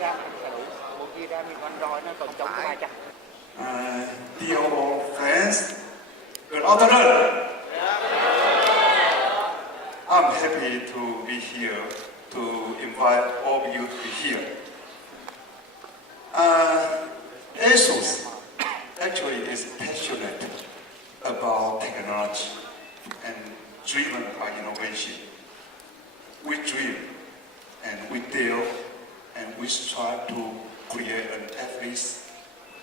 ra là đủ, bộ chia ra thì Android nó còn chống có 300. Dear all friends, good afternoon. I'm happy to be here to invite all of you to be here. Asus actually is passionate about technology and driven by innovation. We dream and we dare and we strive to create an effortless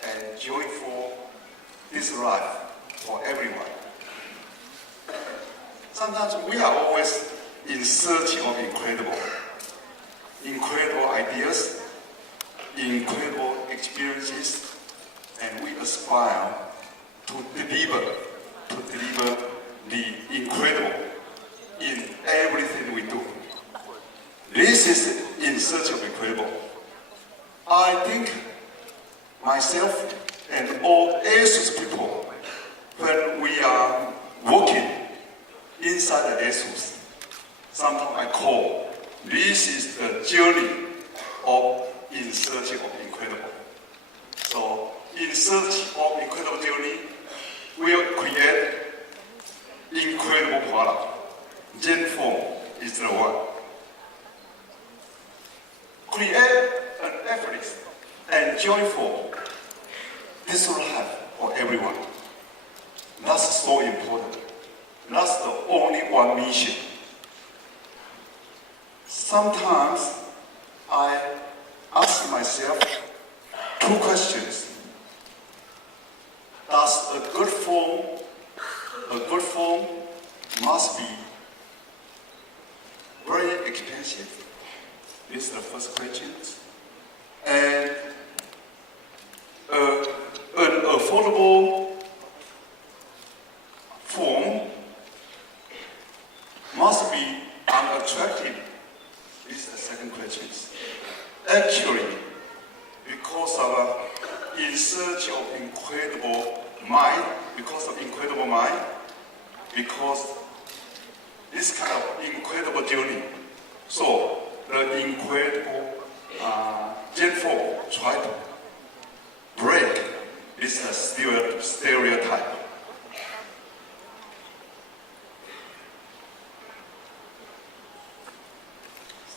and joyful this life for everyone. Sometimes we are always in search of incredible ideas, incredible experiences, and we aspire to deliver the incredible in everything we do. This is in search of incredible. I think myself and all Asus people, when we are working inside the Asus, sometimes I call this is the journey of in search of incredible. So in search of incredible journey, we'll create incredible product. Zenfone is the one. Create an effortless and joyful this life for everyone. That's so important. That's the only one mission. Sometimes I ask myself two questions. Does a good phone must be very expensive? This is the first question. And an affordable phone must be unattractive. This is the second question. Actually, because of in search of incredible mind, because this kind of incredible journey. So the incredible Zenfone try to break this stereotype.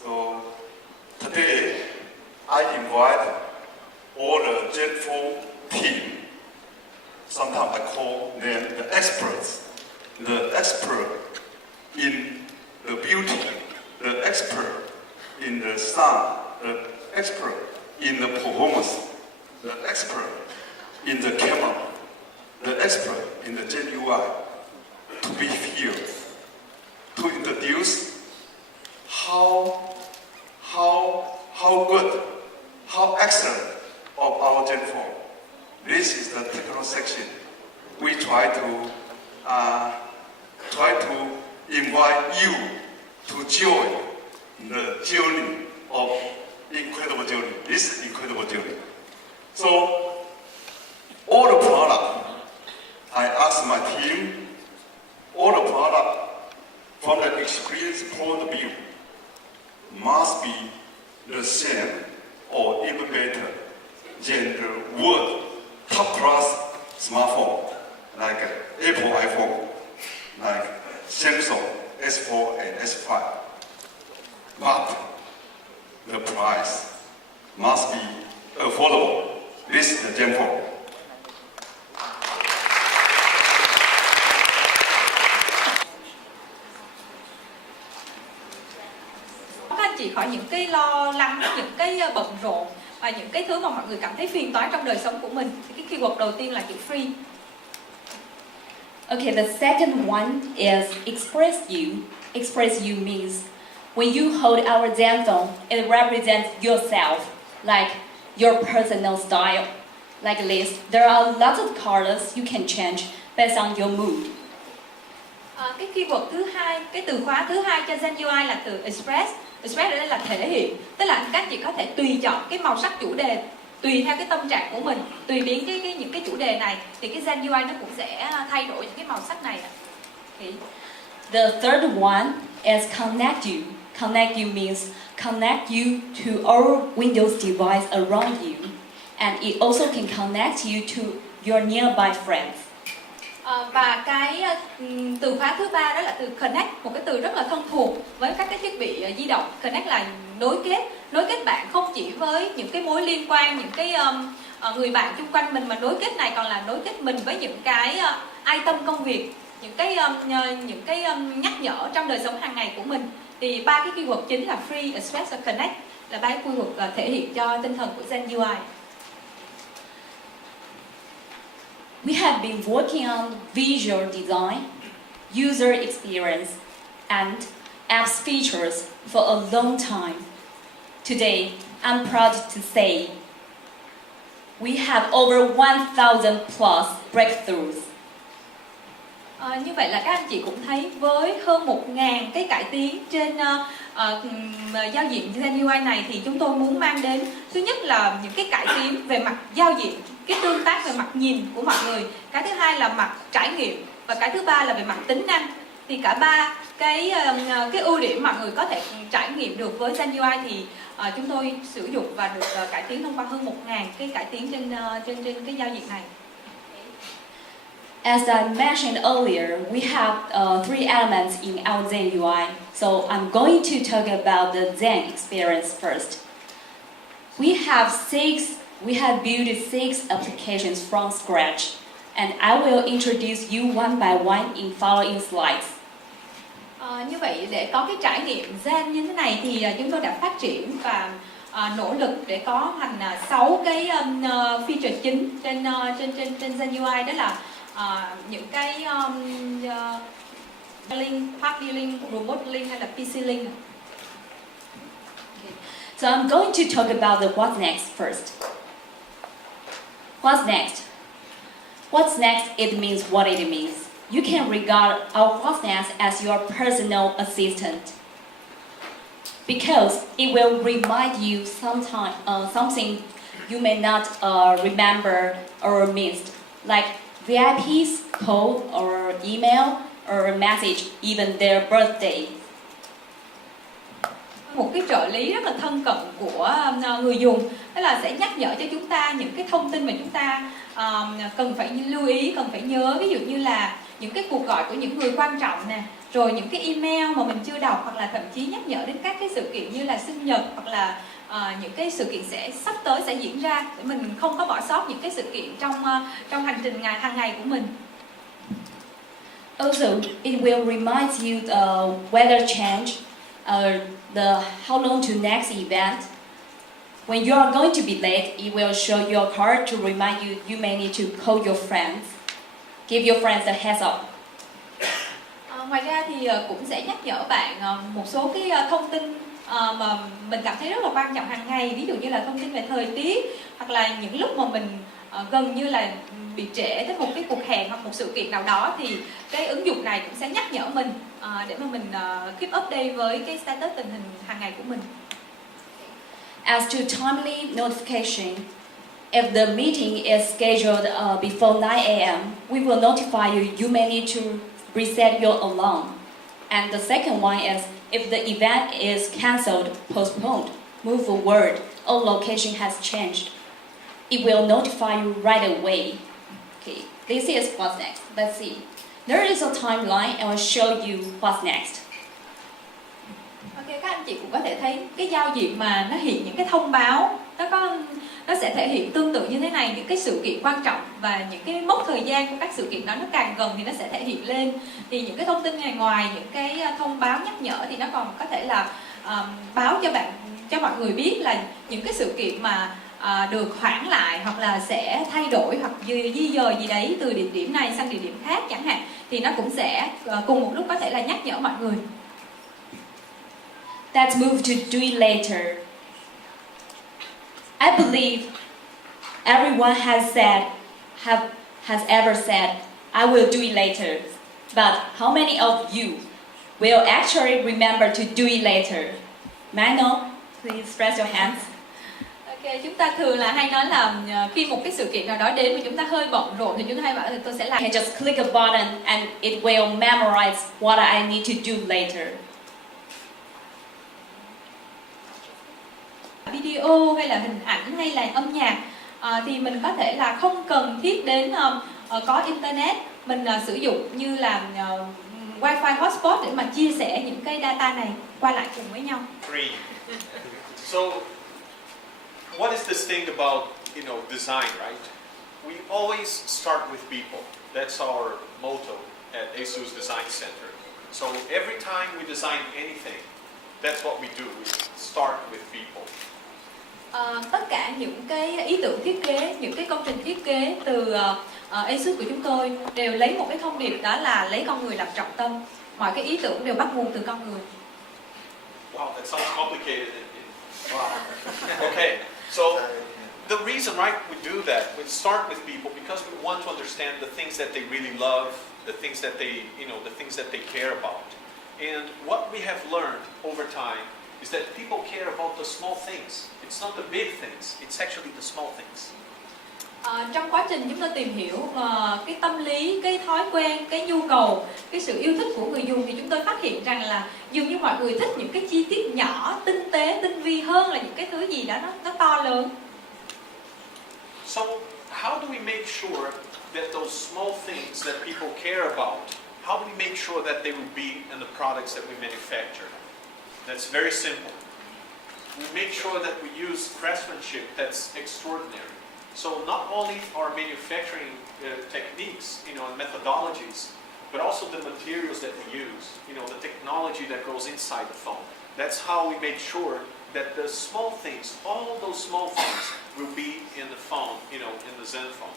So today I invite all the Zenfone team. Sometimes I call them the experts. The expert in the beauty, the expert in the sound, the expert in the performance, the expert in the camera, the expert in the Gen UI, to be here to introduce how good, how excellent of our Zenfone. This is the technical section. We try to invite you to join the journey of incredible journey. This incredible journey. So all the product, I ask my team, all the product from the experience point of view must be the same or even better than the world top class smartphone like Apple iPhone, like Samsung S4 and S5. But the price must be affordable. This is the Zenfone. chỉ khỏi những cái lo lắng, những cái bận rộn và những cái thứ mà mọi người cảm thấy phiền toái trong đời sống của mình. Cái keyword đầu tiên là chữ free. Okay, the second one is express you. Express you means when you hold our Zenfone, it represents yourself, like your personal style. Like this, there are lots of colors you can change based on your mood. Cái keyword thứ hai, cái từ khóa thứ hai cho Gen UI là từ express. Express ở đây là thể hiện, tức là các chị có thể tùy chọn cái màu sắc chủ đề tùy theo cái tâm trạng của mình, tùy biến những cái chủ đề này thì cái Gen UI nó cũng sẽ thay đổi những cái màu sắc này. Okay. The third one is connect you. Connect you means connect you to all Windows device around you, and it also can connect you to your nearby friends. Và cái từ khóa thứ ba đó là từ connect, một cái từ rất là thân thuộc với các cái thiết bị di động. Connect là nối kết bạn không chỉ với những cái mối liên quan, những cái người bạn xung quanh mình, mà nối kết này còn là nối kết mình với những cái item công việc, những cái nhắc nhở trong đời sống hàng ngày của mình. Thì ba cái keyword chính là free, express và connect là ba cái keyword thể hiện cho tinh thần của Zen UI. We have been working on visual design, user experience, and apps features for a long time. Today, I'm proud to say we have over 1,000 plus breakthroughs. Như vậy là các anh chị cũng thấy với hơn 1.000 cái cải tiến trên giao diện Zen UI này, thì chúng tôi muốn mang đến thứ nhất là những cái cải tiến về mặt giao diện, cái tương tác về mặt nhìn của mọi người, cái thứ hai là mặt trải nghiệm, và cái thứ ba là về mặt tính năng. Thì cả ba cái ưu điểm mọi người có thể trải nghiệm được với Zen UI thì chúng tôi sử dụng và được cải tiến thông qua hơn 1.000 cái cải tiến trên cái giao diện này. As I mentioned earlier, we have three elements in our Zen UI. So I'm going to talk about the Zen experience first. We have built 6 applications from scratch, and I will introduce you one by one in following slides. Như vậy để có cái trải nghiệm Zen như thế này thì chúng tôi đã phát triển và nỗ lực để có thành 6 cái feature chính trên Zen UI, đó là những cái link, party link, remote link hay là PC link. So I'm going to talk about the what's next first. What's next? What's next, it means what it means. You can regard our what's next as your personal assistant, because it will remind you something you may not remember or missed, like VIP's call or email or message, even their birthday. Một cái trợ lý rất là thân cận của người dùng, đó là sẽ nhắc nhở cho chúng ta những cái thông tin mà chúng ta cần phải lưu ý, cần phải nhớ. Ví dụ như là những cái cuộc gọi của những người quan trọng nè, rồi những cái email mà mình chưa đọc, hoặc là thậm chí nhắc nhở đến các cái sự kiện như là sinh nhật, hoặc là những cái sự kiện sắp tới sẽ diễn ra, để mình không có bỏ sót những cái sự kiện trong hành trình hàng ngày của mình. Also, it will remind you the weather change, how long to next event. When you are going to be late, it will show your card to remind you may need to call your friends. Give your friends a heads up. Ngoài ra thì cũng sẽ nhắc nhở bạn một số cái thông tin mà mình cảm thấy rất là quan trọng hàng ngày, ví dụ như là thông tin về thời tiết, hoặc là những lúc mà mình gần như là bị trễ tới một cái cuộc hẹn hoặc một sự kiện nào đó, thì cái ứng dụng này cũng sẽ nhắc nhở mình để mà mình keep update với cái status tình hình hàng ngày của mình. As to timely notification, if the meeting is scheduled before 9 a.m., we will notify you you may need to reset your alarm. And the second one is if the event is cancelled, postponed, moved forward, or location has changed, it will notify you right away. Okay, this is what's next. Let's see. There is a timeline and I'll show you what's next. Ok, các anh chị cũng có thể thấy cái giao diện mà nó hiện những cái thông báo, nó sẽ thể hiện tương tự như thế này, những cái sự kiện quan trọng và những cái mốc thời gian của các sự kiện đó nó càng gần thì nó sẽ thể hiện lên. Thì những cái thông tin này, ngoài những cái thông báo nhắc nhở thì nó còn có thể là báo cho mọi người biết là những cái sự kiện mà được hoãn lại, hoặc là sẽ thay đổi hoặc di dời gì đấy từ địa điểm này sang địa điểm khác chẳng hạn, thì nó cũng sẽ cùng một lúc có thể là nhắc nhở mọi người. Let's move to do it later. I believe everyone has ever said, I will do it later. But how many of you will actually remember to do it later? May I know? Please raise your hands. Ok, chúng ta thường là hay nói là khi một cái sự kiện nào đó đến mà chúng ta hơi bận rộn thì chúng ta hay bảo là tôi sẽ làm. You can just click a button and it will memorize what I need to do later. video hay là hình ảnh hay là âm nhạc, thì mình có thể là không cần thiết đến có internet, mình sử dụng như là wifi hotspot để mà chia sẻ những cái data này qua lại cùng với nhau. Green. So, what is this thing about, design, right? We always start with people. That's our motto at Asus Design Center. So every time we design anything, that's what we do. We start with people. Tất cả những cái ý tưởng thiết kế, những cái công trình thiết kế từ Asus của chúng tôi đều lấy một cái thông điệp, đó là lấy con người làm trọng tâm. Mọi cái ý tưởng đều bắt nguồn từ con người. Wow, that sounds complicated. Wow. Okay, so the reason, right, we do that, we start with people because we want to understand the things that they really love, the things that they, the things that they care about. And what we have learned over time is that people care about the small things. It's not the big things, it's actually the small things. Trong quá trình chúng tôi tìm hiểu cái tâm lý, cái thói quen, cái nhu cầu, cái sự yêu thích của người dùng, thì chúng tôi phát hiện rằng là dường như mọi người thích những cái chi tiết nhỏ, tinh tế, tinh vi hơn là những cái thứ gì đó nó to lớn. So, how do we make sure that those small things that people care about, how do we make sure that they will be in the products that we manufacture? That's very simple. We make sure that we use craftsmanship that's extraordinary. So not only our manufacturing techniques, and methodologies, but also the materials that we use, the technology that goes inside the phone. That's how we make sure that the small things, all those small things, will be in the phone, in the Zenfone.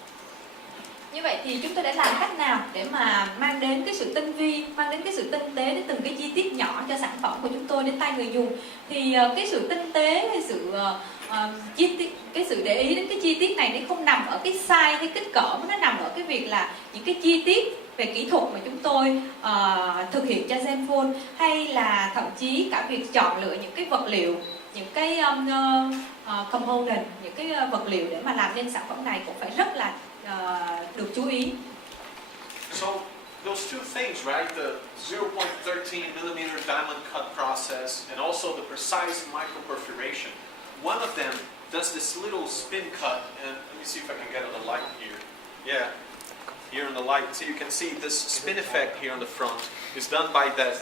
Như vậy thì chúng tôi đã làm cách nào để mà mang đến cái sự tinh vi, mang đến cái sự tinh tế đến từng cái chi tiết nhỏ cho sản phẩm của chúng tôi đến tay người dùng. Thì cái sự tinh tế hay sự chi tiết, cái sự để ý đến cái chi tiết này nó không nằm ở cái size hay kích cỡ, nó nằm ở cái việc là những cái chi tiết về kỹ thuật mà chúng tôi thực hiện cho Zenfone, hay là thậm chí cả việc chọn lựa những cái vật liệu, những cái component, những cái vật liệu để mà làm nên sản phẩm này cũng phải rất là được chú ý. So those two things, right? The 0.13mm diamond cut process and also the precise microperforation. One of them does this little spin cut, and let me see if I can get on the light here. Yeah, here on the light, so you can see this spin effect here on the front is done by that,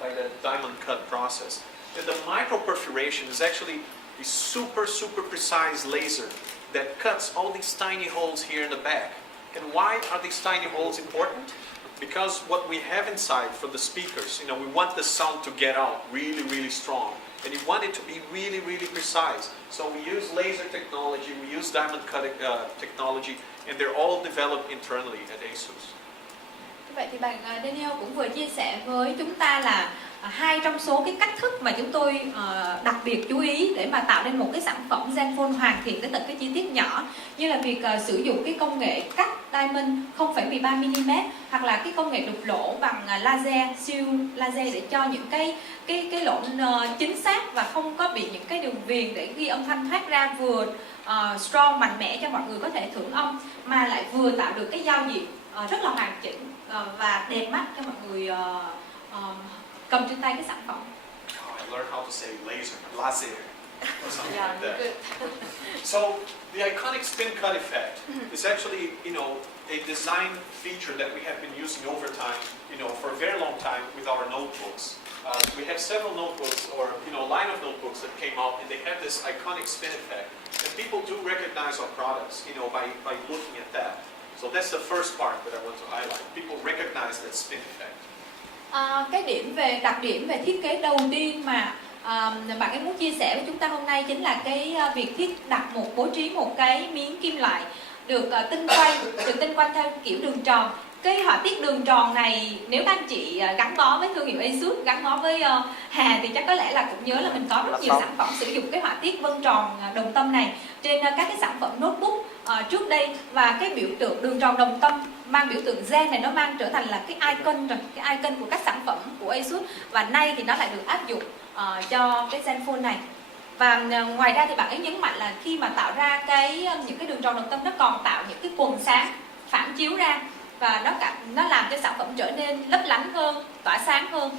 by that diamond cut process. And the microperforation is actually a super precise laser that cuts all these tiny holes here in the back. And why are these tiny holes important? Because what we have inside from the speakers, we want the sound to get out really strong. And you want it to be really precise. So we use laser technology, we use diamond cutting technology, and they're all developed internally at Asus. Vậy thì bạn Daniel cũng vừa chia sẻ với chúng ta là hai trong số cái cách thức mà chúng tôi đặc biệt chú ý để mà tạo nên một cái sản phẩm Zenfone hoàn thiện tới tận cái chi tiết nhỏ, như là việc sử dụng cái công nghệ cắt diamond 0,13mm hoặc là cái công nghệ đục lỗ bằng laser, siêu laser để cho những cái lỗ chính xác và không có bị những cái đường viền để ghi âm thanh thoát ra vừa strong, mạnh mẽ cho mọi người có thể thưởng âm, mà lại vừa tạo được cái giao diện rất là hoàn chỉnh và đẹp mắt cho mọi người cầm trên tay cái sản phẩm. I learned how to say laser, or something like that. So the iconic spin cut effect is actually, a design feature that we have been using over time, for a very long time with our notebooks. We have several notebooks, or line of notebooks that came out, and they have this iconic spin effect, and people do recognize our products, by looking at that. So that's the first part that I want to highlight. People recognize that spin effect. Cái đặc điểm về thiết kế đầu tiên mà bạn ấy muốn chia sẻ với chúng ta hôm nay chính là cái việc bố trí một cái miếng kim loại được tinh quay theo kiểu đường tròn. Cái họa tiết đường tròn này, nếu các anh chị gắn bó với thương hiệu Asus, gắn bó với Hà thì chắc có lẽ là cũng nhớ là mình có rất nhiều sản phẩm sử dụng cái họa tiết vân tròn đồng tâm này trên các cái sản phẩm notebook trước đây, và cái biểu tượng đường tròn đồng tâm mang biểu tượng Zen này nó mang trở thành là cái icon rồi, cái icon của các sản phẩm của Asus, và nay thì nó lại được áp dụng cho cái Zenfone này. Và ngoài ra thì bạn ấy nhấn mạnh là khi mà tạo ra những cái đường tròn đồng tâm, nó còn tạo những cái quầng sáng phản chiếu ra, và nó làm cho sản phẩm trở nên lấp lánh hơn, tỏa sáng hơn.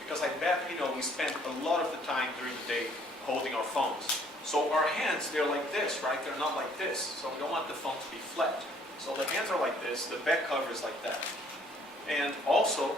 Because I bet we spend a lot of the time during the day holding our phones. So our hands, they're like this, right? They're not like this. So we don't want the phone to be flat. So the hands are like this, the back cover is like that. And also,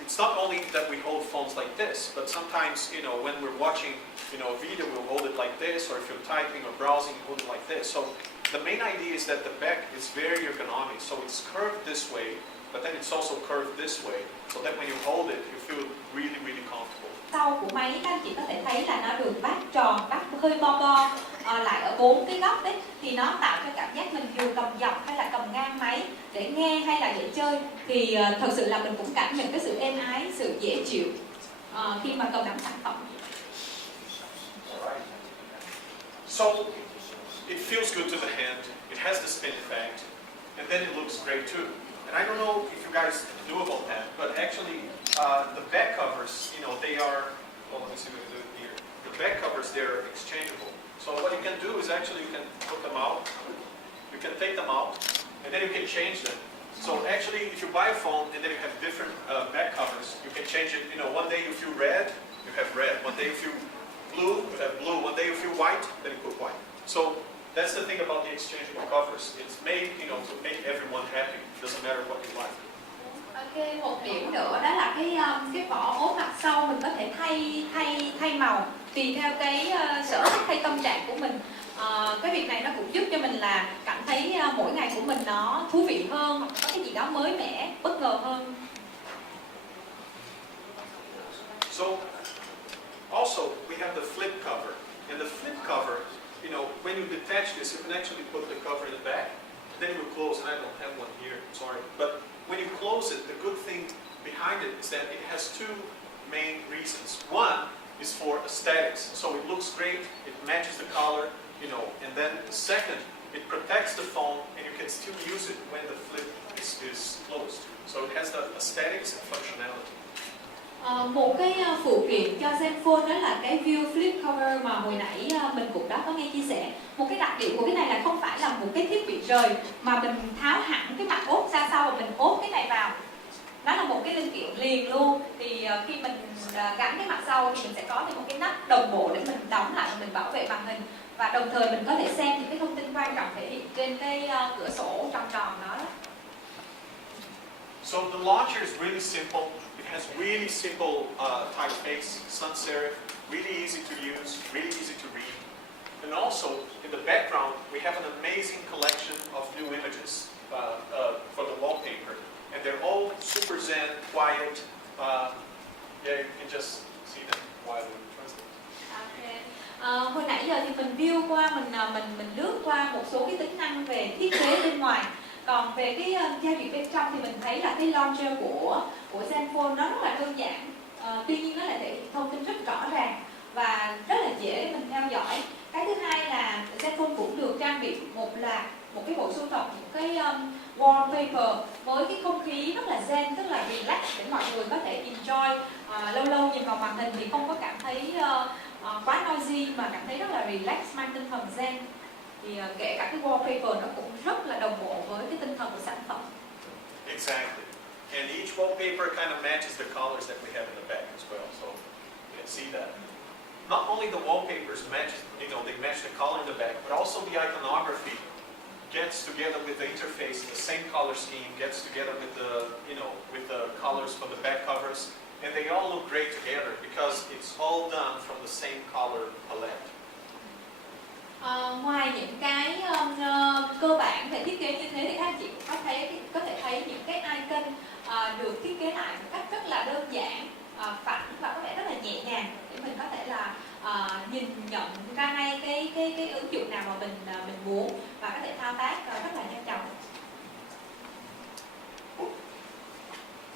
it's not only that we hold phones like this, but sometimes, when we're watching, a video, we'll hold it like this, or if you're typing or browsing, you hold it like this. So the main idea is that the back is very ergonomic. So it's curved this way, but then it's also curved this way, so that when you hold it, you feel really, really comfortable. Sau của máy các anh chị có thể thấy là nó được vát tròn, vát hơi bo bo lại ở 4 cái góc đấy, thì nó tạo cho cảm giác mình dù cầm dọc hay là cầm ngang máy để nghe hay là để chơi thì thật sự là mình cũng cảm nhận cái sự êm ái, sự dễ chịu khi mà cầm nắm sản phẩm. So it feels good to the hand, it has the spin effect, and then it looks great too. And I don't know if you guys knew about that, but actually the back covers, they are, let me see what we do here. The back covers, they're exchangeable. So what you can do is actually you can put them out, you can take them out, and then you can change them. So actually, if you buy a phone and then you have different back covers, you can change it. One day you feel red, you have red. One day you feel blue, you have blue. One day you feel white, then you put white. So that's the thing about the exchangeable covers. It's made, to make everyone happy. It doesn't matter what you like. Ok, một điểm nữa đó là cái vỏ ốp mặt sau mình có thể thay màu tùy theo cái sở thích hay tâm trạng của mình. Cái việc này nó cũng giúp cho mình là cảm thấy mỗi ngày của mình nó thú vị hơn, hoặc có cái gì đó mới mẻ, bất ngờ hơn. So also we have the flip cover, and the flip cover, when you detach this, you can actually put the cover in the back, then it will close. And I don't have one here, sorry, but when you close it, the good thing behind it is that it has two main reasons. One is for aesthetics, so it looks great, it matches the color, and then the second, it protects the phone and you can still use it when the flip is closed. So it has the aesthetics and functionality. Một cái phụ kiện cho Zenfone đó là cái view flip cover mà hồi nãy mình cũng đã có nghe chia sẻ. Một cái đặc điểm của cái này là không phải là một cái thiết bị rời mà mình tháo hẳn cái mặt ốp ra sau và mình ốp cái này vào. Nó là một cái linh kiện liền luôn. Thì khi mình gắn cái mặt sau thì mình sẽ có thêm một cái nắp đồng bộ để mình đóng lại và mình bảo vệ màn hình. Và đồng thời mình có thể xem những cái thông tin quan trọng thể hiện trên cái cửa sổ tròn tròn đó. So the launcher is really simple. It has really simple typeface, sans serif, really easy to use, really easy to read. And also, in the background, we have an amazing collection of new images for the wallpaper. And they're all super zen, quiet. Yeah, you can just see them while we translate. Hồi nãy giờ thì mình view qua, mình lướt qua một số cái tính năng về thiết kế bên ngoài. Còn về cái giao diện bên trong thì mình thấy là cái launcher của Zenfone nó rất là đơn giản. Tuy nhiên nó lại thể hiện thông tin rất rõ ràng và rất là dễ để mình theo dõi. Cái thứ hai là Zenfone cũng được trang bị một cái bộ sưu tập những cái wallpaper với cái không khí rất là zen, rất là relax để mọi người có thể enjoy. Lâu lâu nhìn vào màn hình thì không có cảm thấy quá noisy mà cảm thấy rất là relax, mang tinh thần zen. Thì kể cả cái wallpaper nó cũng rất là đồng bộ với cái tinh thần của sản phẩm. Exactly. And each wallpaper kind of matches the colors that we have in the back as well. So you can see that. Not only the wallpapers match, they match the color in the back, but also the iconography gets together with the interface, the same color scheme, gets together with the, with the colors for the back covers, and they all look great together because it's all done from the same color palette. Ngoài những cái cơ bản về thiết kế như thế thì các anh chị cũng có thể thấy những cái icon được thiết kế lại một cách rất là đơn giản, phẳng và có vẻ rất là nhẹ nhàng để mình có thể là nhìn nhận ra ngay cái ứng dụng nào mà mình muốn và có thể thao tác rất là nhanh chóng.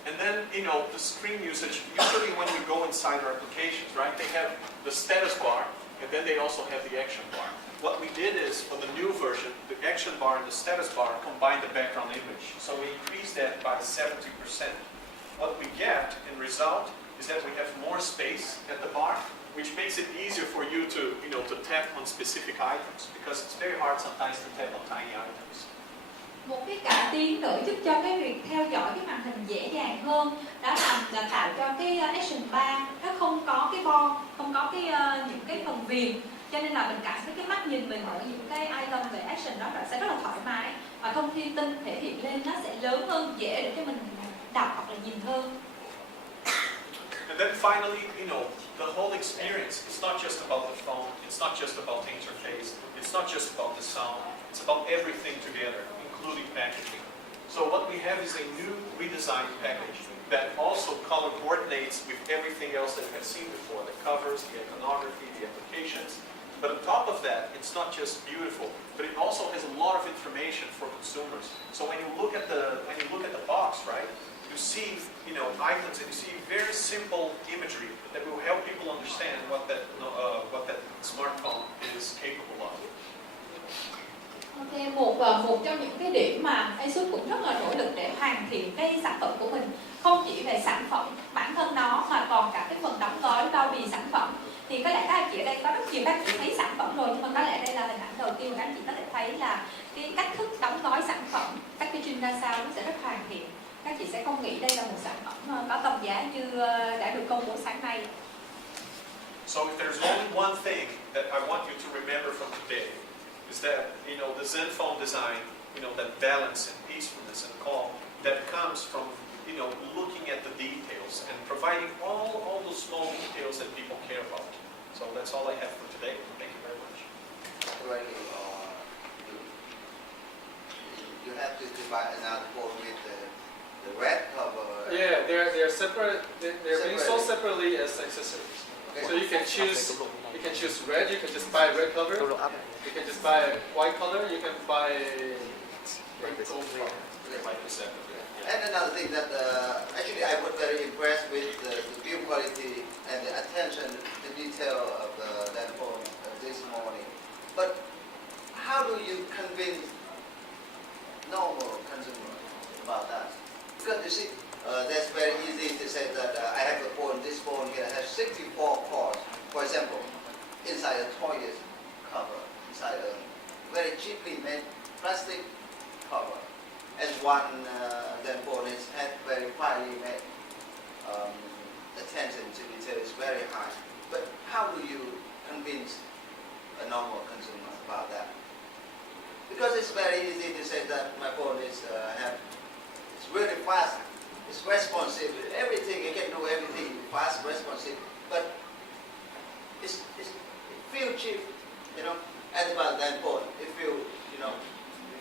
And then, the screen usage, usually when we go inside our applications, right, they have the status bar, and then they also have the action bar. What we did is, for the new version, the action bar and the status bar combine the background image. So we increased that by 70%. What we get in result is that we have more space at the bar, which makes it easier for you to, to tap on specific items, because it's very hard sometimes to tap on tiny items. Một cái cải tiến nữa giúp cho cái việc theo dõi cái màn hình dễ dàng hơn đó là tạo cho cái action bar nó không có cái bar, không có những cái phần viền Cho nên là mình cảm thấy cái mắt nhìn mình ở những cái item về action đó sẽ rất là thoải mái, và thông tin thể hiện lên nó sẽ lớn hơn, dễ để cho mình đọc hoặc là nhìn hơn. And then finally, the whole experience, it's not just about the phone, it's not just about the interface, it's not just about the sound, it's about everything together, including packaging. So what we have is a new redesigned package that also color coordinates with everything else that you have seen before, the covers, the iconography, the applications. But on top of that, it's not just beautiful, but it also has a lot of information for consumers. So when you look at the box, right, you see, icons, and you see very simple imagery that will help people understand what that smartphone is capable of. Ok, một trong những cái điểm mà Asus cũng rất là nỗ lực để hoàn thiện cái sản phẩm của mình, không chỉ về sản phẩm bản thân nó mà còn cả cái phần đóng gói bao bì sản phẩm. Thì có lẽ các anh chị ở đây có rất nhiều các anh chị thấy sản phẩm rồi, nhưng mà có lẽ đây là hình ảnh đầu tiên mà các anh chị có thể thấy là cái cách thức đóng gói sản phẩm, packaging ra sao nó sẽ rất hoàn thiện. Các chị sẽ không nghĩ đây là một sản phẩm có tầm giá như đã được công bố sáng nay. So if there's only one thing that I want you to remember from today, is that, the Zenfone design, that balance and peacefulness and calm that comes from, looking at the details and providing all those small details that people care about. So that's all I have for today. Thank you very much. You have to buy another phone with the red cover. Yeah, they're separate. They're being sold separately as accessories. Okay. So you can choose red. You can just buy a red cover. You can just buy a white color. You can buy a gold color. And another thing that actually I was very impressed with the build quality and the attention to detail of that phone this morning. But how do you convince normal consumers about that? Because you see, that's very easy to say that I have a phone, this phone here has 64 cores. For example, inside a toilet cover, inside a very cheaply made plastic cover. And one Zenfone has very finely made attention to detail is very high. But how do you convince a normal consumer about that? Because it's very easy to say that my phone is it's really fast, it's responsive, everything, you can do everything fast, responsive, but it feels cheap, and about that phone, it feels,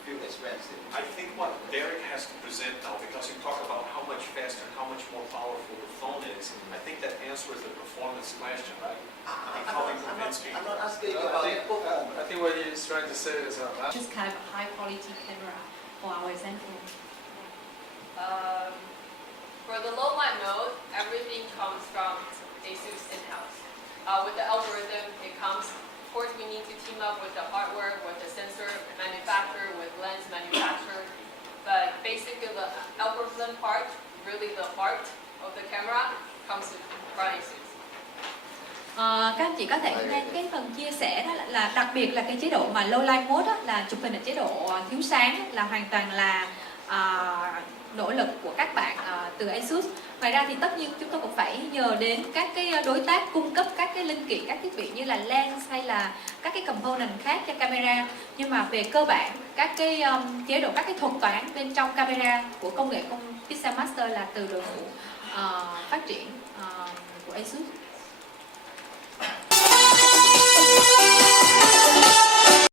expensive. I think what Derek has to present now, because you talk about how much faster and how much more powerful the phone is, I think that answers the performance question, right? I'm not asking No, about I performance. think what he's trying to say is Just kind of a high quality camera for our Zenfone. For the low light mode, everything comes from Asus in-house. With the algorithm, it comes. Of course, we need to team up with the hardware, with the sensor manufacturer, with lens manufacturer. But basically, the algorithm part, really the heart of the camera, comes from Asus. Các anh chị có thể nghe cái phần chia sẻ đó là đặc biệt là cái chế độ mà low light mode đó, là chụp hình ở chế độ thiếu sáng, là hoàn toàn là nỗ lực của các bạn từ Asus. Ngoài ra thì tất nhiên chúng tôi cũng phải nhờ đến các cái đối tác cung cấp các cái linh kiện, các thiết bị như là lens hay là các cái component khác cho camera. Nhưng mà về cơ bản các cái chế độ, các cái thuật toán bên trong camera của công nghệ Pixel Master là từ đội ngũ phát triển của Asus.